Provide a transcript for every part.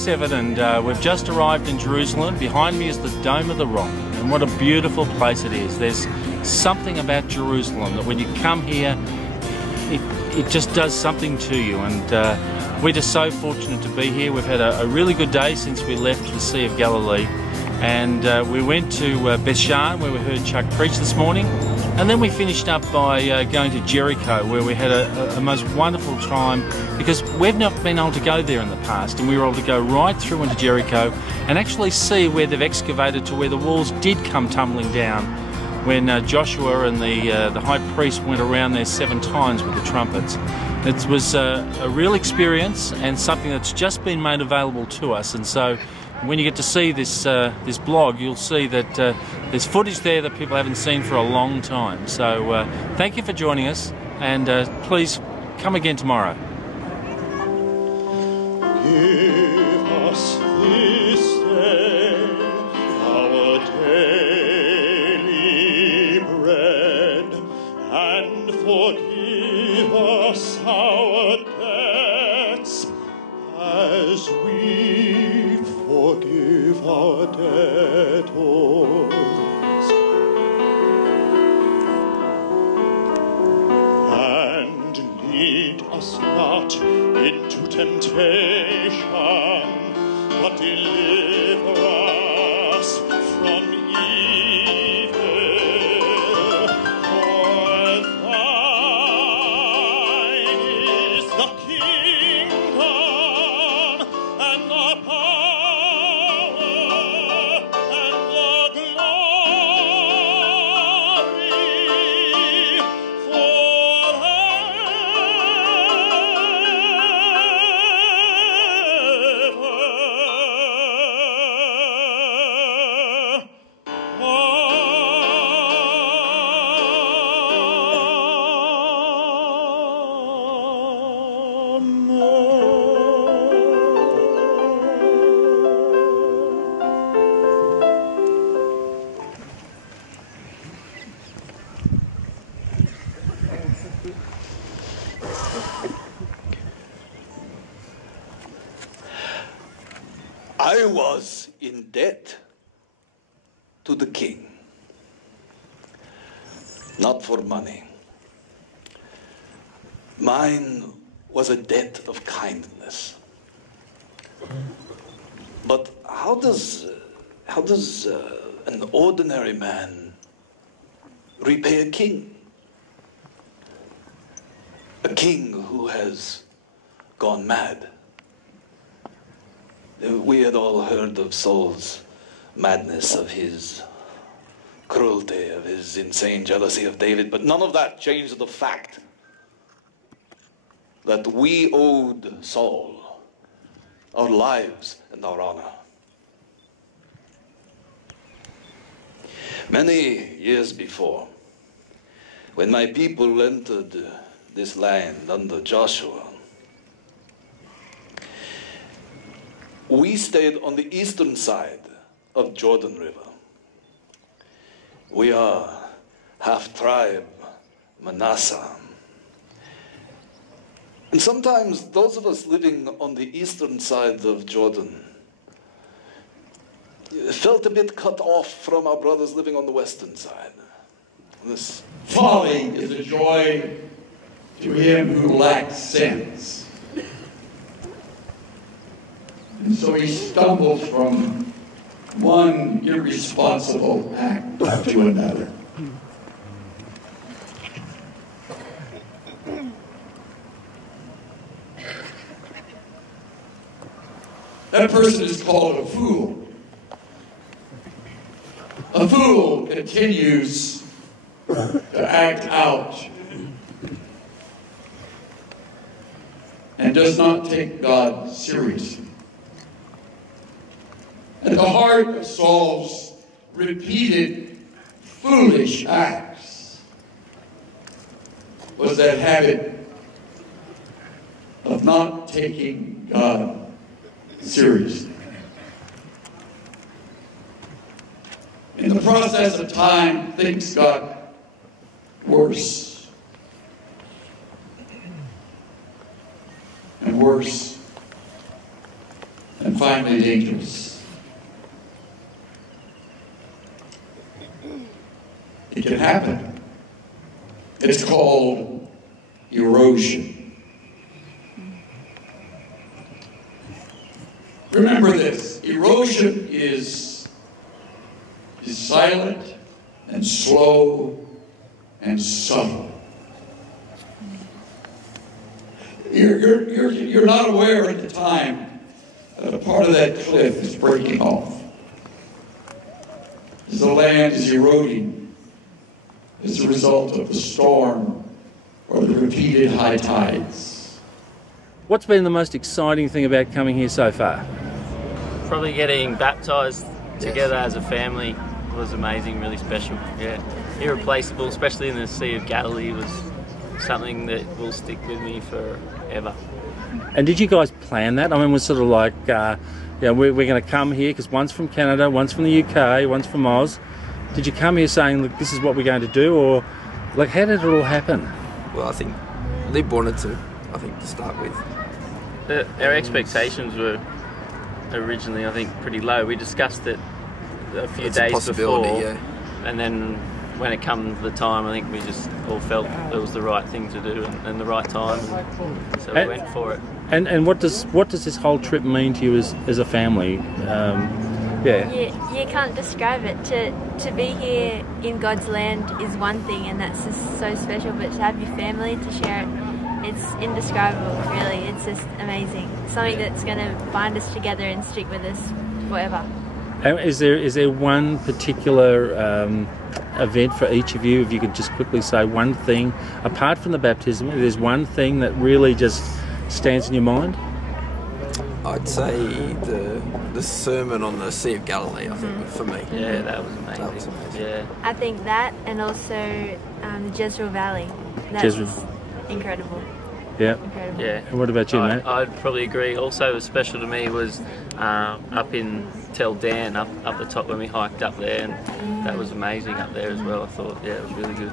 7 and we've just arrived in Jerusalem. Behind me is the Dome of the Rock, and what a beautiful place it is. There's something about Jerusalem that when you come here, it just does something to you, and we're just so fortunate to be here. We've had a really good day since we left the Sea of Galilee, and we went to Beth-Shan where we heard Chuck preach this morning, and then we finished up by going to Jericho where we had a most wonderful time because we've not been able to go there in the past, and we were able to go right through into Jericho and actually see where they've excavated to where the walls did come tumbling down when Joshua and the high priest went around there 7 times with the trumpets. It was a real experience and something that's just been made available to us, and so when you get to see this this blog, you'll see that there's footage there that people haven't seen for a long time. So thank you for joining us, and please come again tomorrow. Give us this day our daily bread, and forgive us our debts as we forgive our debtors. And lead us not into temptation, but deliver us from evil. For thine is the kingdom and the power and the glory I was in debt to the king, not for money. Mine was a debt of kindness. But how does an ordinary man repay a king? A king who has gone mad. We had all heard of Saul's madness, of his cruelty, of his insane jealousy of David, but none of that changed the fact that we owed Saul our lives and our honor. Many years before, when my people entered this land under Joshua, we stayed on the eastern side of Jordan River. We are half tribe, Manasseh. And sometimes those of us living on the eastern side of Jordan felt a bit cut off from our brothers living on the western side. This folly is a joy to him who lacks sense. And so he stumbles from one irresponsible act to another. That person is called a fool. A fool continues to act out and does not take God seriously. At the heart of Saul's repeated foolish acts was that habit of not taking God seriously. In the process of time, things got worse and worse, and finally finally dangerous. It can happen. It's called erosion. Remember this, erosion is silent and slow and subtle. You're not aware at the time that a part of that cliff is breaking off. As the land is eroding as a result of the storm or the repeated high tides. What's been the most exciting thing about coming here so far? Probably getting baptised together as a family was amazing, really special. Yeah, irreplaceable, especially in the Sea of Galilee, was something that will stick with me forever. And did you guys plan that? I mean, was sort of like, we're going to come here because one's from Canada, one's from the UK, one's from Oz. Did you come here saying, look, this is what we're going to do, or like, how did it all happen? Well, I think Lib wanted to, to start with. Our expectations were originally, I think, pretty low. We discussed it a few days before, and then when it comes the time, I think we just all felt it was the right thing to do and the right time, and so we went for it. And what does this whole trip mean to you as a family? You can't describe it. To be here in God's land is one thing, and that's just so special, but to have your family to share it, it's indescribable, really. It's just amazing. Something that's going to bind us together and stick with us forever. Is there one particular event for each of you? If you could just quickly say one thing, apart from the baptism, if there's one thing that really just stands in your mind? I'd say the sermon on the Sea of Galilee, I think, for me. Yeah, that was amazing. Yeah. I think that, and also the Jezreel Valley. That was incredible. Yeah. Incredible. Yeah. And what about you, Matt? I'd probably agree. Also, was special to me was up in Tel Dan, up the top when we hiked up there, and that was amazing up there as well. I thought, it was really good.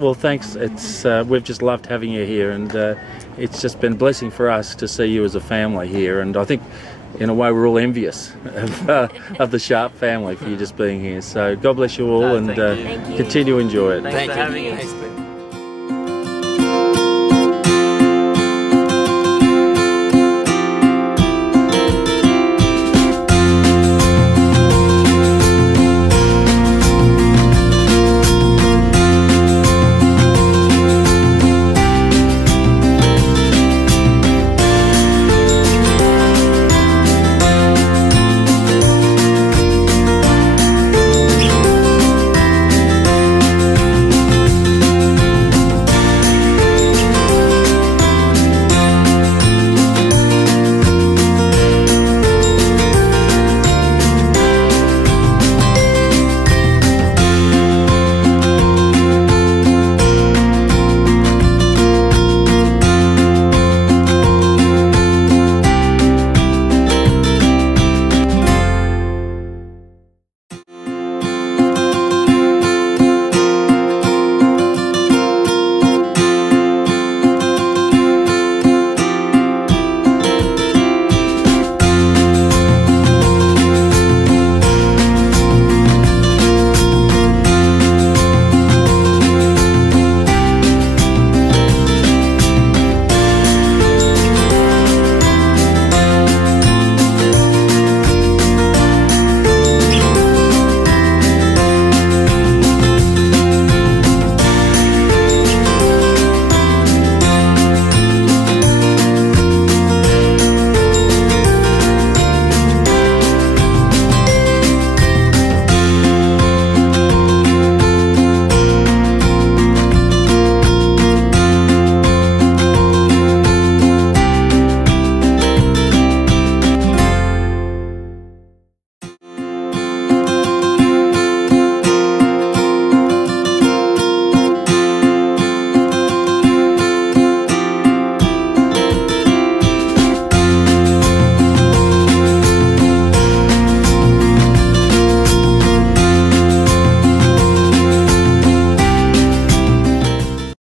Well, thanks. It's we've just loved having you here, and it's just been a blessing for us to see you as a family here. And I think, in a way, we're all envious of the Sharp family for you just being here. So God bless you all, and Thank you. continue to enjoy it. Thanks for having us. Thanks, Ben.